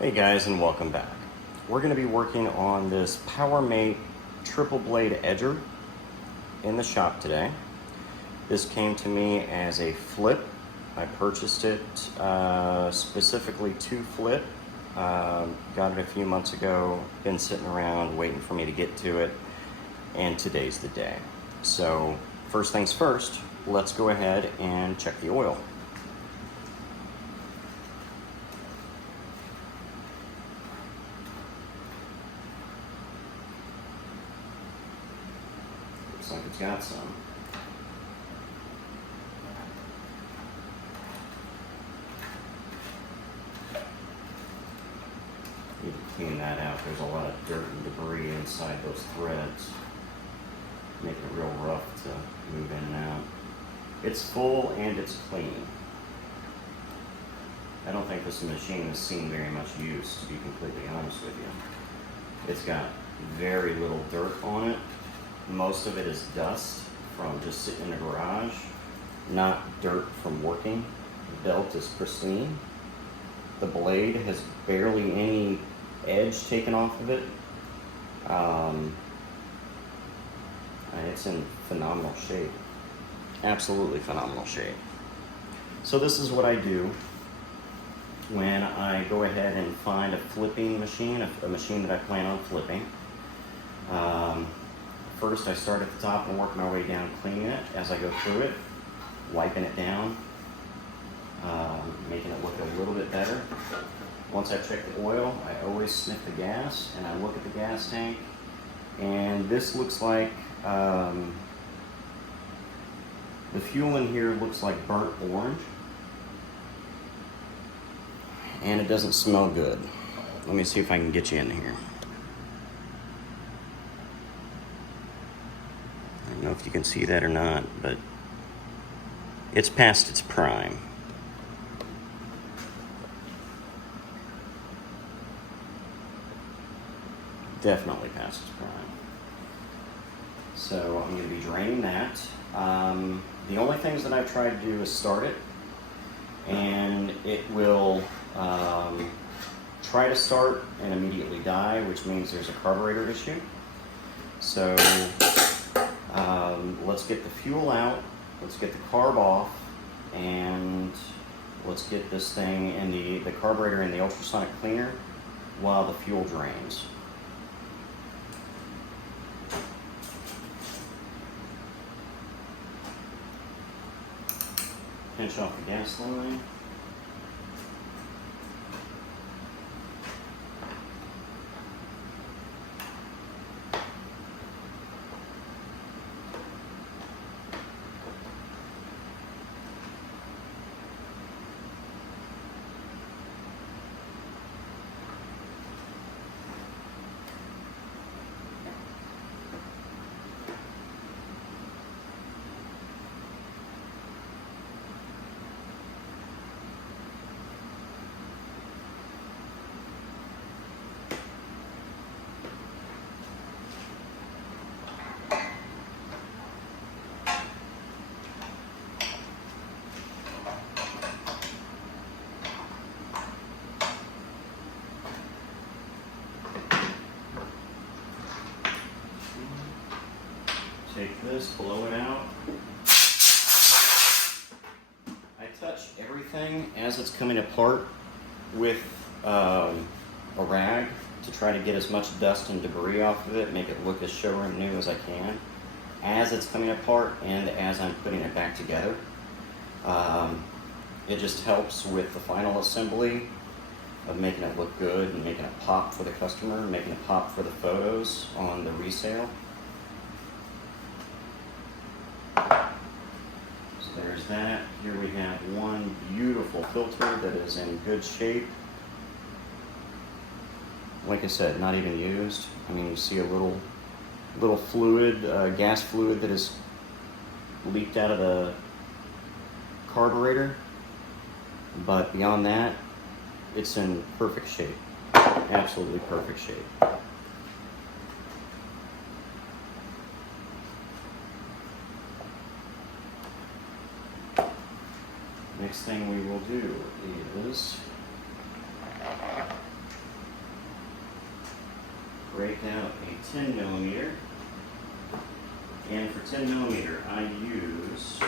Hey guys, and welcome back. We're going to be working on this PowerMate triple blade edger in the shop today. This came to me as a flip. I purchased it specifically to flip. Got it a few months ago, been sitting around waiting for me to get to it, and today's the day. So first things first, let's go ahead and check the oil. Looks like it's got some. Need to clean that out. There's a lot of dirt and debris inside those threads, making it real rough to move in and out. It's full and it's clean. I don't think this machine has seen very much use, to be completely honest with you. It's got very little dirt on it. Most of it is dust from just sitting in the garage, not dirt from working. The belt is pristine. The blade has barely any edge taken off of it. It's in phenomenal shape. Absolutely phenomenal shape. So this is what I do when I go ahead and find a flipping machine, a machine that I plan on flipping. First, I start at the top and work my way down, cleaning it as I go through it, wiping it down, making it look a little bit better. Once I check the oil, I always sniff the gas and I look at the gas tank. And this looks like, the fuel in here looks like burnt orange. And it doesn't smell good. Let me see if I can get you in here. I don't know if you can see that or not, but it's past its prime. Definitely past its prime. So I'm going to be draining that. The only things that I've tried to do is start it, and it will try to start and immediately die, which means there's a carburetor issue. So let's get the fuel out, let's get the carb off, and let's get this thing in the carburetor in the ultrasonic cleaner while the fuel drains. Pinch off the gas line. Take this, blow it out. I touch everything as it's coming apart with a rag to try to get as much dust and debris off of it, make it look as showroom new as I can, as it's coming apart and as I'm putting it back together. It just helps with the final assembly of making it look good and making it pop for the customer, making it pop for the photos on the resale. So there's that. Here we have one beautiful filter that is in good shape. Like I said, not even used. I mean, you see a little fluid, gas fluid that is leaked out of the carburetor. But beyond that, it's in perfect shape. Absolutely perfect shape. Next thing we will do is 10 millimeter. And for 10 millimeter, I use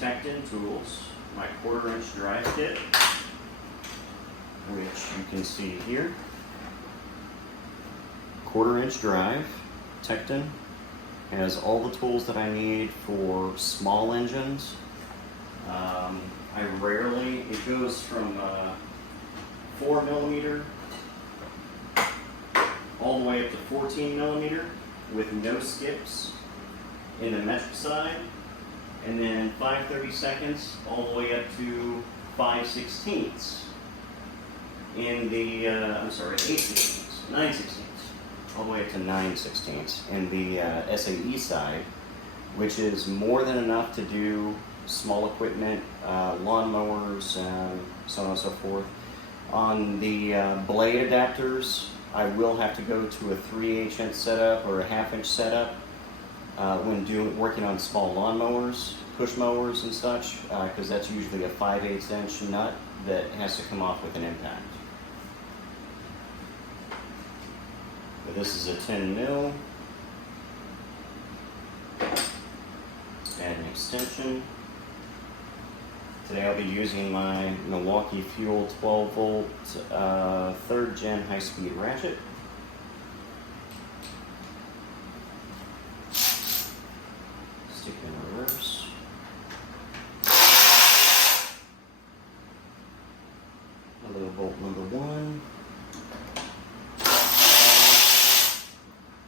Tecton Tools, my 1/4 inch drive kit, which you can see here. 1/4 inch drive, Tecton, has all the tools that I need for small engines. It goes from 4 millimeter all the way up to 14 millimeter with no skips in the metric side, and then 5/32 all the way up to 5/16 in the, 8/16, 9/16, all the way up to 9/16 in the SAE side, which is more than enough to do small equipment, lawnmowers, so on and so forth. On the blade adapters, I will have to go to a 3/8 inch setup or a 1/2 inch setup when working on small lawnmowers, push mowers and such, because that's usually a 5/8 inch nut that has to come off with an impact. But this is a 10 mil. Add an extension. Today I'll be using my Milwaukee Fuel 12 volt 3rd gen high-speed ratchet. Stick in reverse. A little bolt number 1.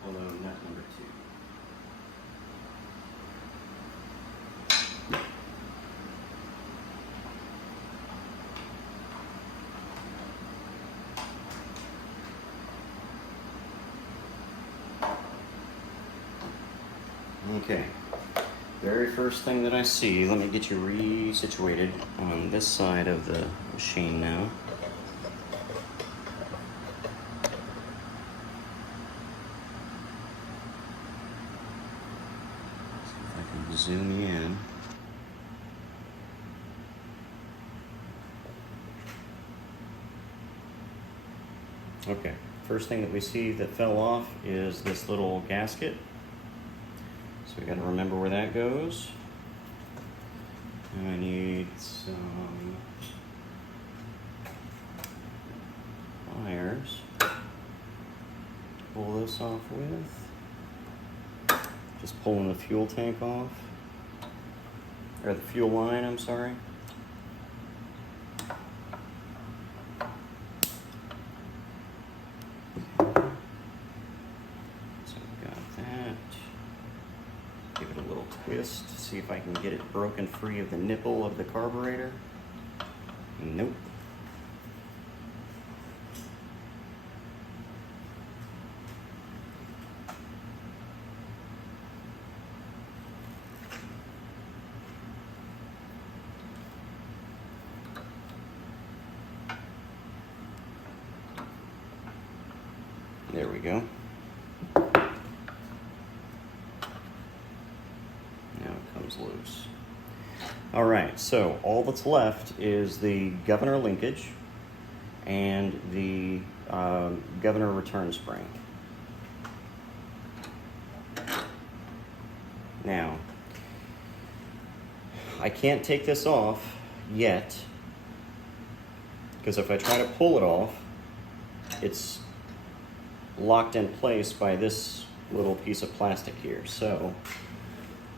Although nut number 2. Okay, very first thing that I see, let me get you resituated on this side of the machine now. See if I can zoom you in. Okay, first thing that we see that fell off is this little gasket. So we got to remember where that goes. And I need some pliers to pull this off with. Just pulling the fuel tank off, or the fuel line, I'm sorry. Twist to see if I can get it broken free of the nipple of the carburetor. Nope. There we go. Loose. All right, so all that's left is the governor linkage and the governor return spring. Now, I can't take this off yet, because if I try to pull it off, it's locked in place by this little piece of plastic here. So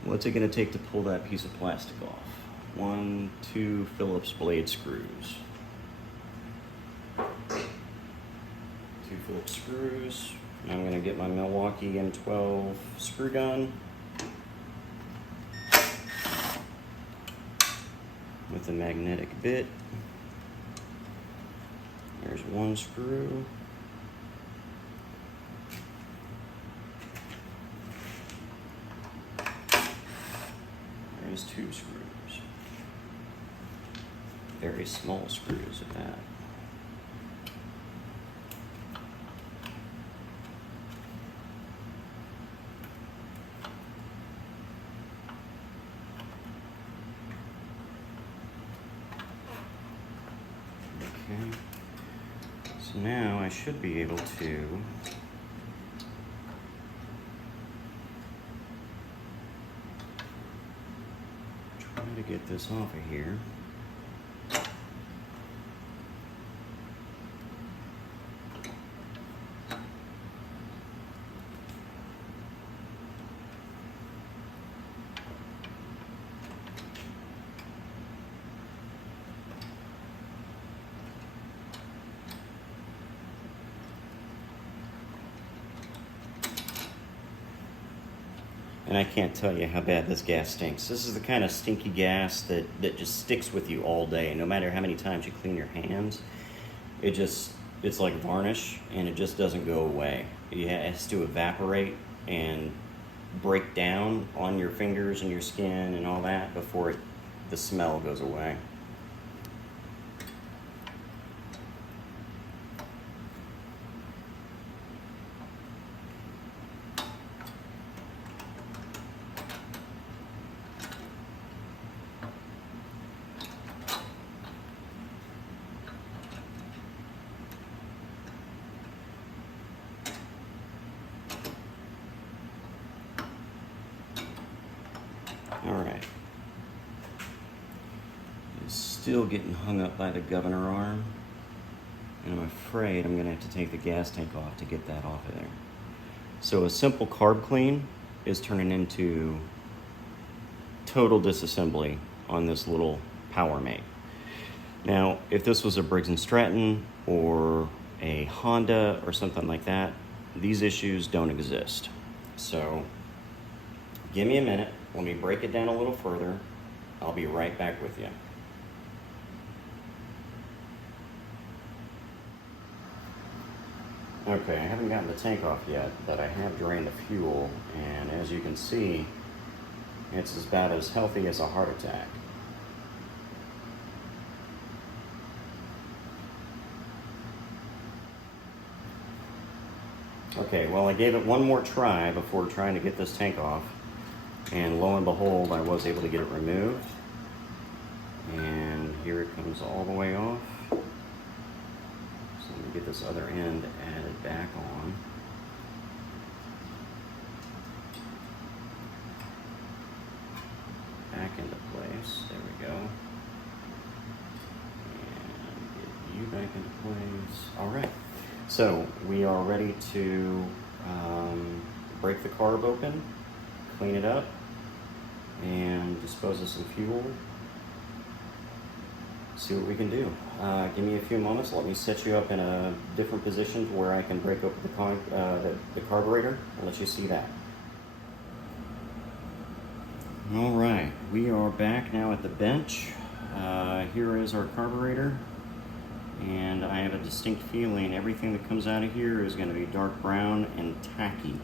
what's it going to take to pull that piece of plastic off? 1, 2 Phillips blade screws. 2 Phillips screws. I'm going to get my Milwaukee M12 screw gun with a magnetic bit. There's 1 screw. There's 2 screws. Very small screws at that. Okay. So now I should be able to to get this off of here. And I can't tell you how bad this gas stinks. This is the kind of stinky gas that just sticks with you all day. No matter how many times you clean your hands, it's like varnish, and it just doesn't go away. It has to evaporate and break down on your fingers and your skin and all that before the smell goes away. All right. It's still getting hung up by the governor arm, and I'm afraid I'm gonna have to take the gas tank off to get that off of there. So a simple carb clean is turning into total disassembly on this little Power Mate. Now, if this was a Briggs & Stratton or a Honda or something like that, these issues don't exist. So give me a minute. Let me break it down a little further. I'll be right back with you. Okay, I haven't gotten the tank off yet, but I have drained the fuel, and as you can see, it's about as healthy as a heart attack. Okay, well, I gave it one more try before trying to get this tank off. And lo and behold, I was able to get it removed. And here it comes all the way off. So let me get this other end added back on. Back into place. There we go. And get you back into place. All right. So we are ready to break the carb open, clean it up, and dispose of some fuel. See what we can do. Give me a few moments. Let me set you up in a different position where I can break open the carburetor. I'll let you see that. All right, we are back now at the bench. Here is our carburetor, and I have a distinct feeling everything that comes out of here is going to be dark brown and tacky,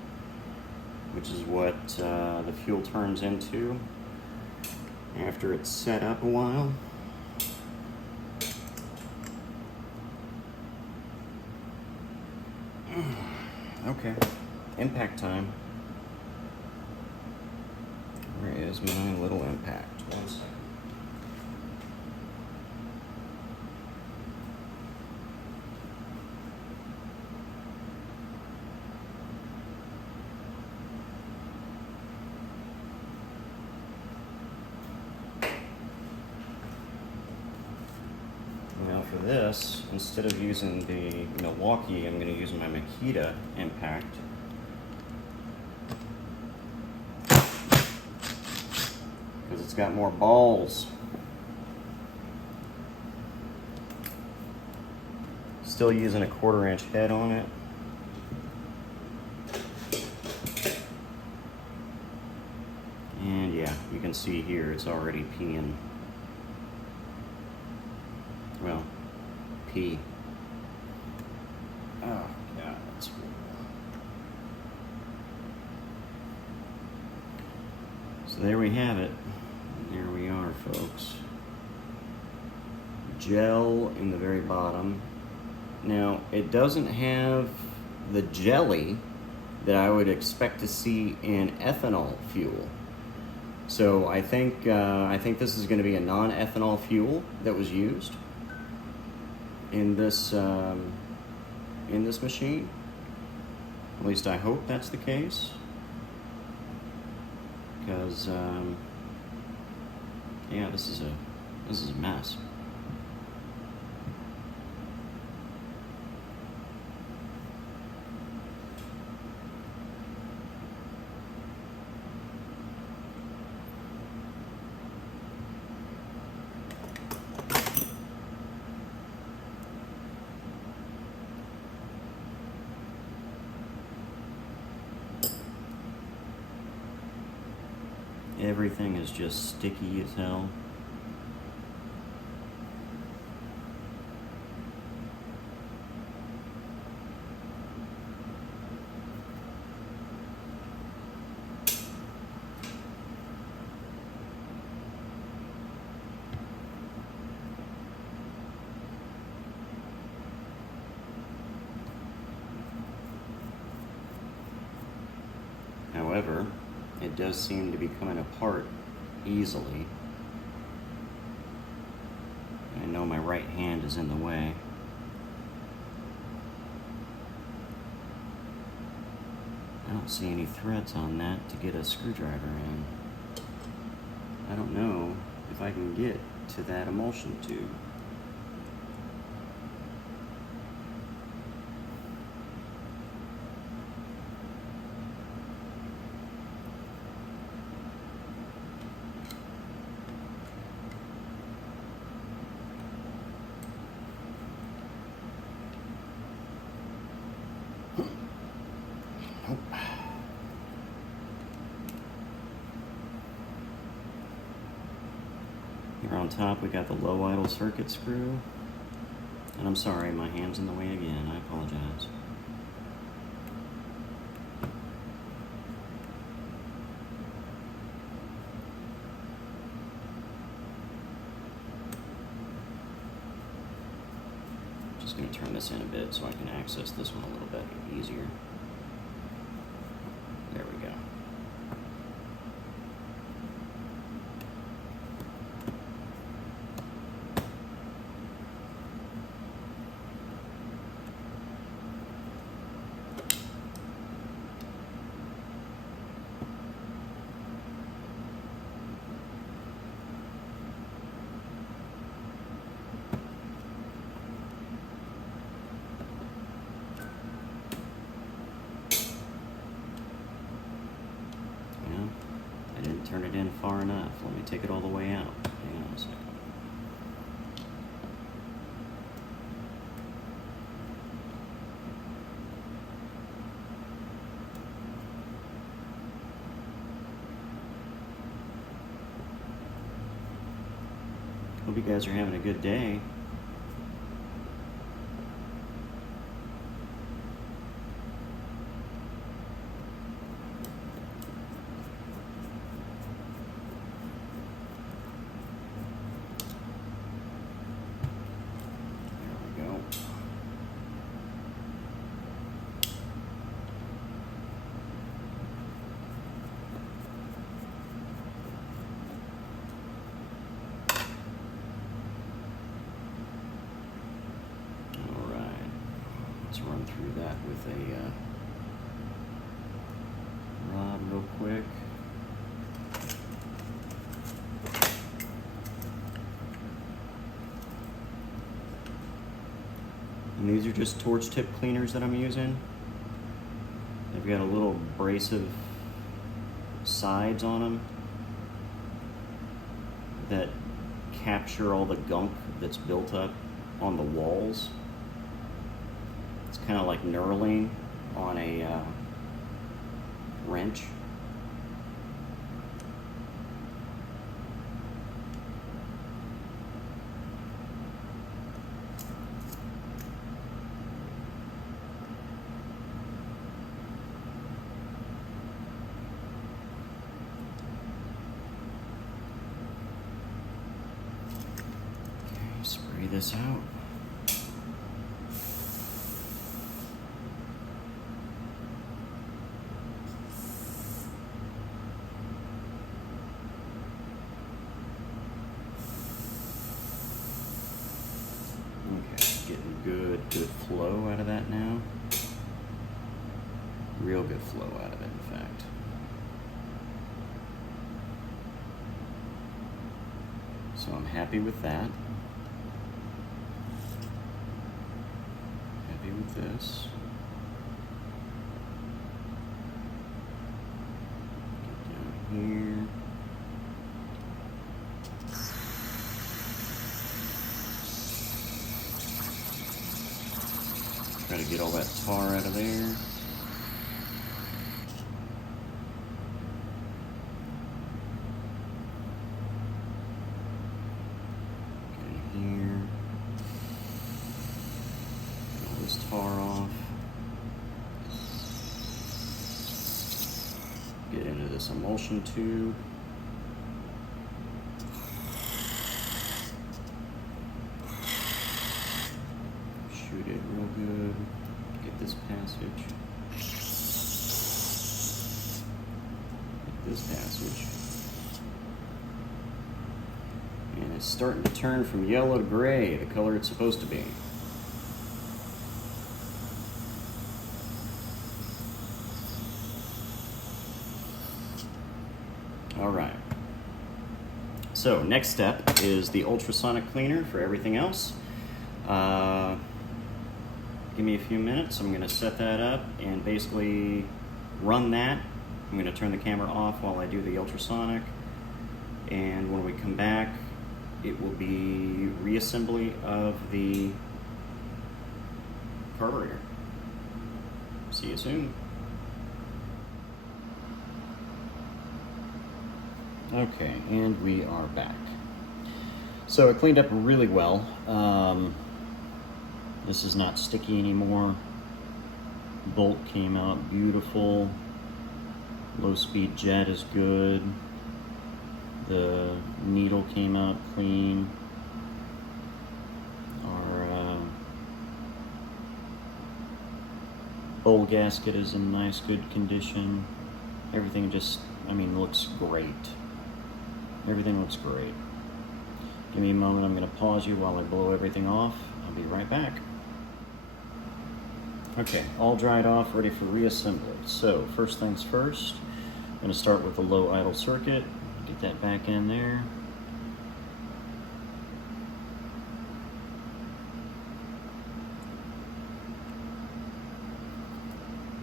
which is what the fuel turns into after it's set up a while. Okay, impact time. Where is my little impact? 1 second. Now for this, instead of using the Milwaukee, I'm going to use my Makita impact. Because it's got more balls. Still using a 1/4 inch head on it. And yeah, you can see here it's already peeing. Well, pee. Oh, God, that's horrible. So there we have it. There we are, folks. Gel in the very bottom. Now, it doesn't have the jelly that I would expect to see in ethanol fuel. So I think this is going to be a non-ethanol fuel that was used in this machine. At least I hope that's the case, because Yeah, this is a mess. Everything is just sticky as hell. However, it does seem to be coming apart easily. I know my right hand is in the way. I don't see any threads on that to get a screwdriver in. I don't know if I can get to that emulsion tube. Here on top we got the low idle circuit screw. And I'm sorry, my hand's in the way again. I apologize. Just going to turn this in a bit so I can access this one a little bit easier. There we go. Turn it in far enough. Let me take it all the way out. Hang on a second. Hope you guys are having a good day. Let's run through that with a rod real quick. And these are just torch tip cleaners that I'm using. They've got a little abrasive sides on them that capture all the gunk that's built up on the walls. It's kind of like knurling on a wrench. Okay, spray this out. Good flow out of that now. Real good flow out of it, in fact. So I'm happy with that. Happy with this. Get down here. Try to get all that tar out of there. Tar off. Get into this emulsion tube. Shoot it real good. Get this passage. Get this passage. And it's starting to turn from yellow to gray, the color it's supposed to be. All right. So next step is the ultrasonic cleaner for everything else. Give me a few minutes. I'm going to set that up and basically run that. I'm going to turn the camera off while I do the ultrasonic. And when we come back, it will be reassembly of the carburetor. See you soon. Okay, and we are back. So it cleaned up really well. This is not sticky anymore. Bolt came out beautiful. Low speed jet is good. The needle came out clean. Our bowl gasket is in nice, good condition. Everything just, looks great. Everything looks great. Give me a moment, I'm going to pause you while I blow everything off. I'll be right back. Okay, all dried off, ready for reassembly. So, first things first, I'm going to start with the low idle circuit. Get that back in there.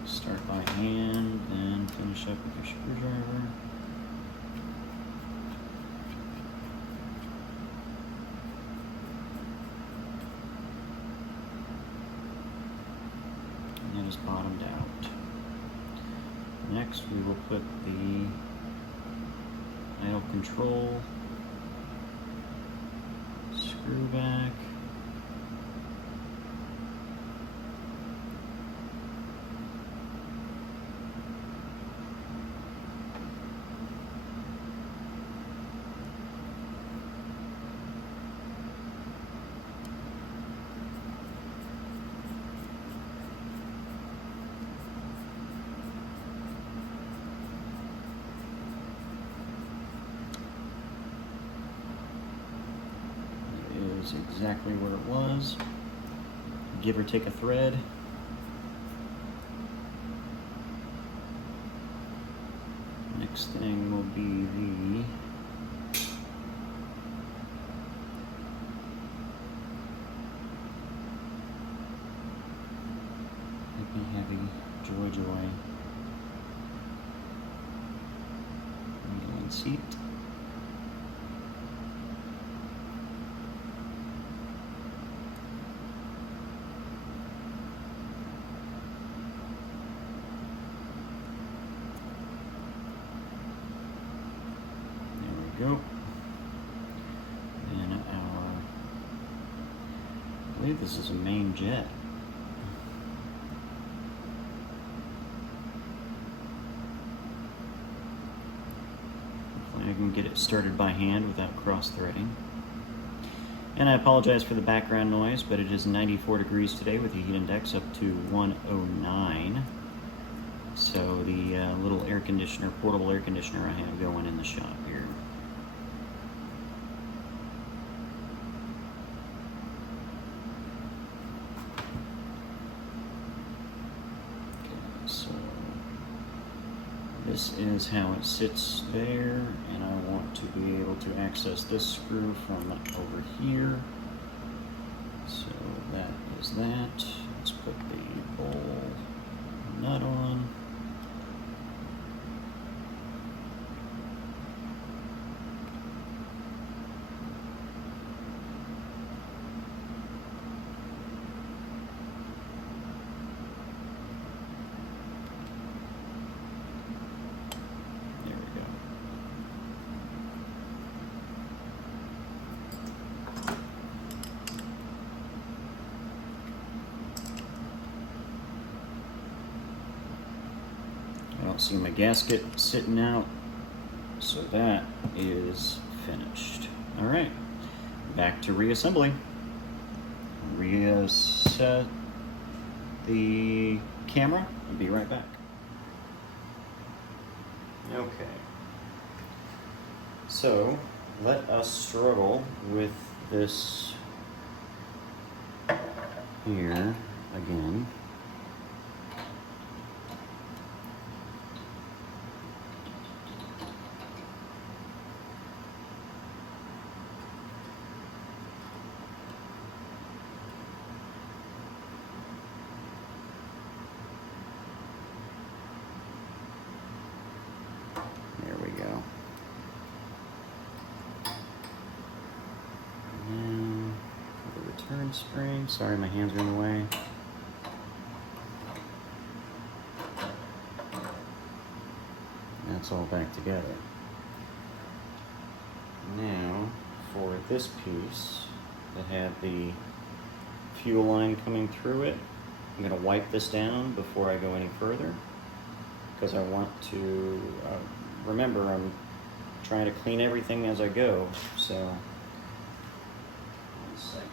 Start by hand, then finish up with your screwdriver. And it is bottomed out. Next, we will put the idle control screw back. Exactly where it was, give or take a thread. Next thing will be the heavy Joy needle and seat. Go. And I believe this is a main jet. Hopefully I can get it started by hand without cross-threading. And I apologize for the background noise, but it is 94 degrees today with the heat index up to 109. So the little air conditioner, portable air conditioner I have going in the shop here. This is how it sits there, and I want to be able to access this screw from over here. So that is that. Let's put the bowl nut on. I don't see my gasket sitting out, so that is finished. All right, back to reassembly. Reset the camera and be right back. Okay, so let us struggle with this here again. There we go. And the return spring. Sorry, my hands are in the way. That's all back together. Now, for this piece that had the fuel line coming through it, I'm going to wipe this down before I go any further, because I want to remember I'm trying to clean everything as I go. So, 1 second.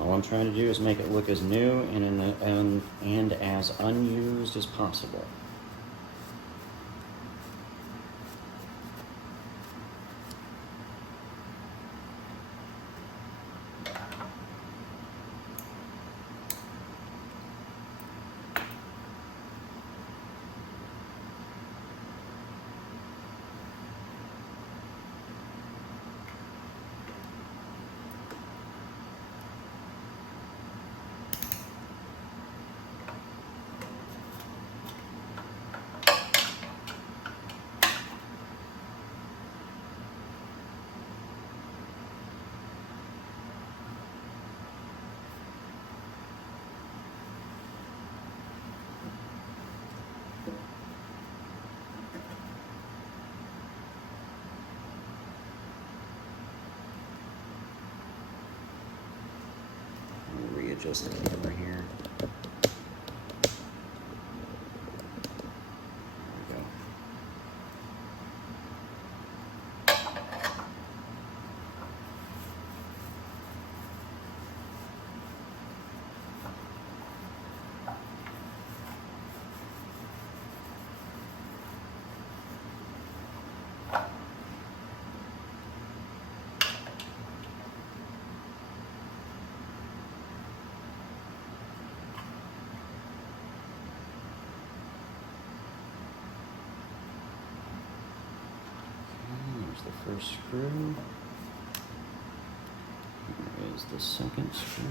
All I'm trying to do is make it look as new and as unused as possible. Readjust the camera here. There we go. The first screw. Here is the second screw.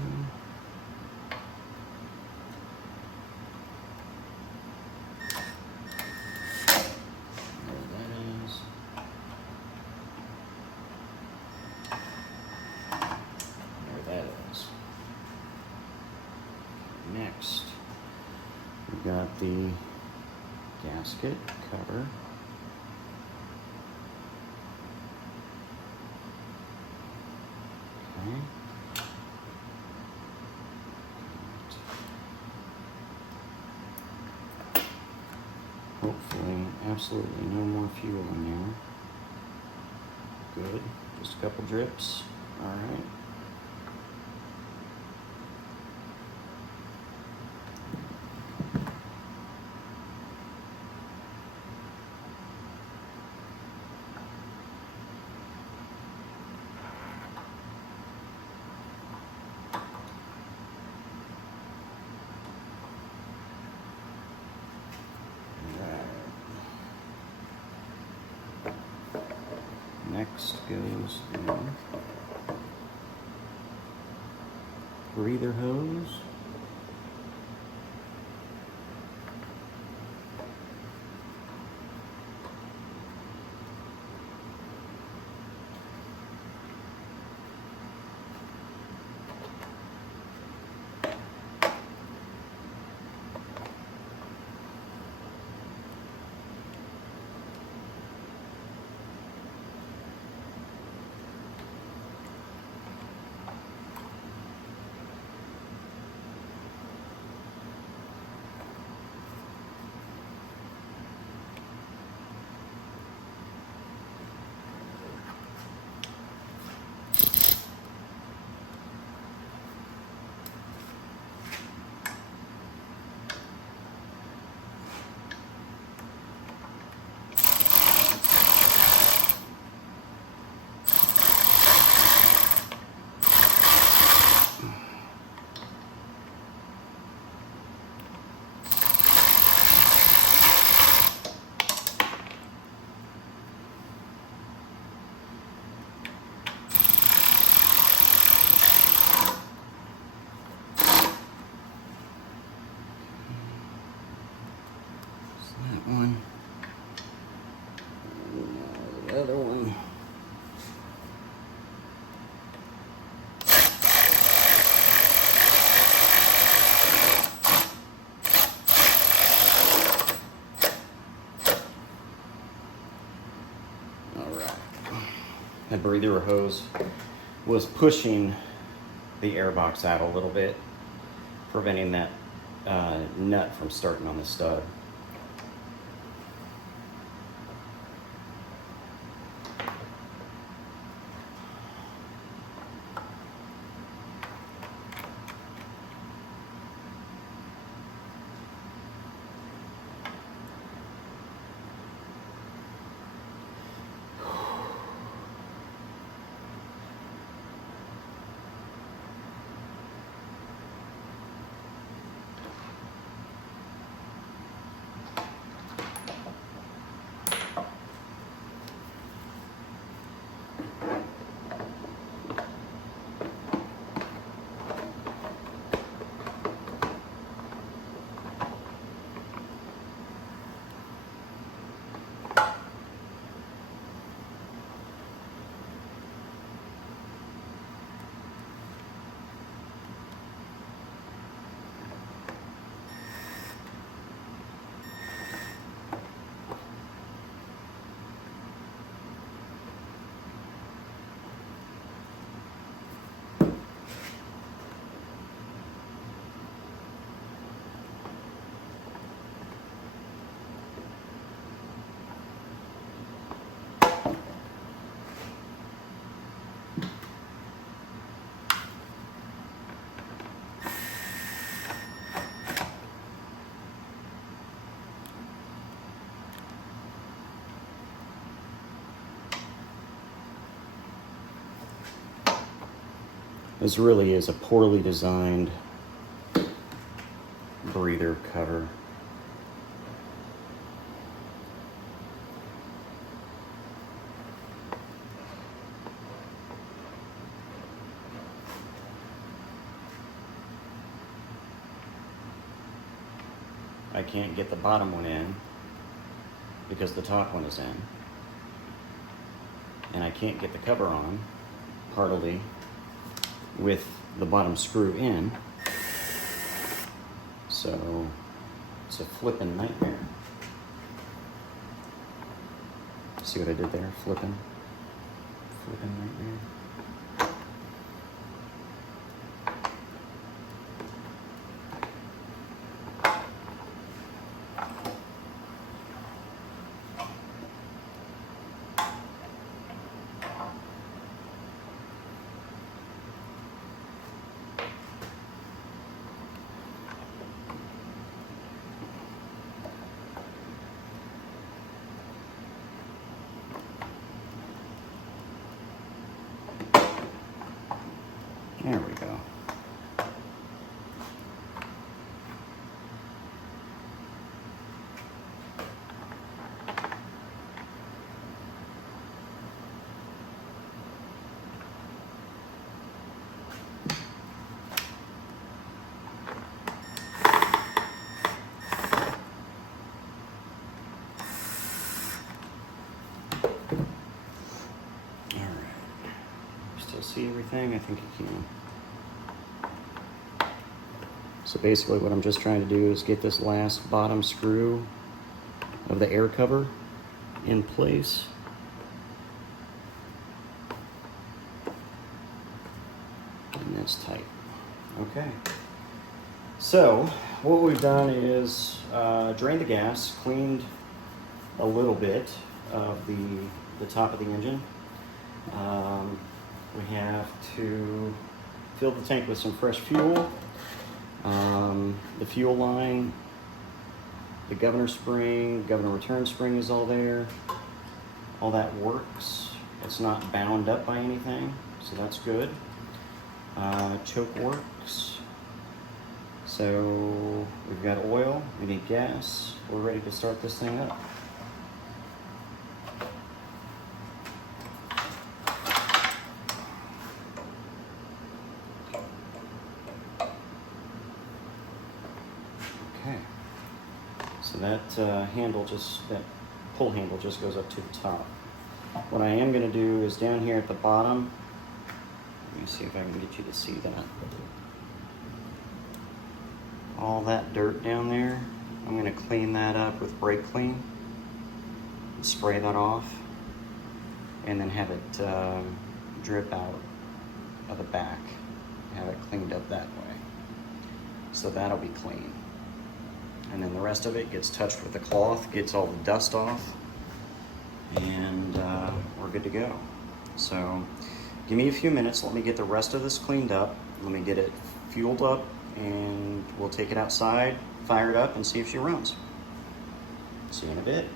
There that is. There that is. Next, we've got the gasket cover. absolutely no more fuel in there. Good. Just a couple drips. All right. Next goes the breather hose. One. The other one. All right. That breather hose was pushing the airbox out a little bit, preventing that nut from starting on the stud. This really is a poorly designed breather cover. I can't get the bottom one in because the top one is in. And I can't get the cover on heartily with the bottom screw in. So it's a flipping nightmare. See what I did there? Flipping nightmare. see everything? I think you can. So basically what I'm just trying to do is get this last bottom screw of the air cover in place. And that's tight. Okay. So what we've done is drained the gas, cleaned a little bit of the top of the engine. We have to fill the tank with some fresh fuel. The fuel line, the governor spring, governor return spring is all there. All that works. It's not bound up by anything, so that's good. Choke works. So we've got oil, we need gas, we're ready to start this thing up. Okay, so that that pull handle just goes up to the top. What I am going to do is down here at the bottom, let me see if I can get you to see that. All that dirt down there, I'm going to clean that up with brake clean, spray that off, and then have it drip out of the back, have it cleaned up that way. So that'll be clean. And then the rest of it gets touched with the cloth, gets all the dust off, and we're good to go. So give me a few minutes, let me get the rest of this cleaned up, let me get it fueled up, and we'll take it outside, fire it up, and see if she runs. See you in a bit.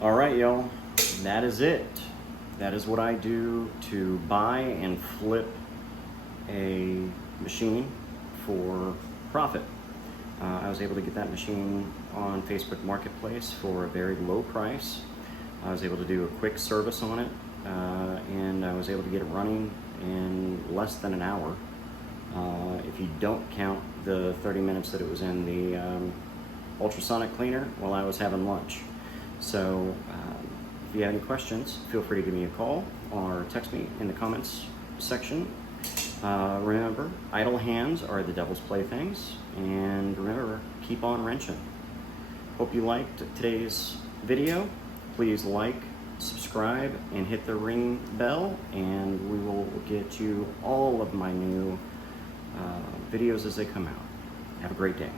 All right, y'all, that is it. That is what I do to buy and flip a machine for profit. I was able to get that machine on Facebook Marketplace for a very low price. I was able to do a quick service on it, and I was able to get it running in less than an hour. If you don't count the 30 minutes that it was in the ultrasonic cleaner while I was having lunch. So if you have any questions, feel free to give me a call or text me in the comments section. Remember, idle hands are the devil's playthings, and remember, keep on wrenching. Hope you liked today's video. Please like, subscribe, and hit the ring bell, and we will get you all of my new videos as they come out. Have a great day.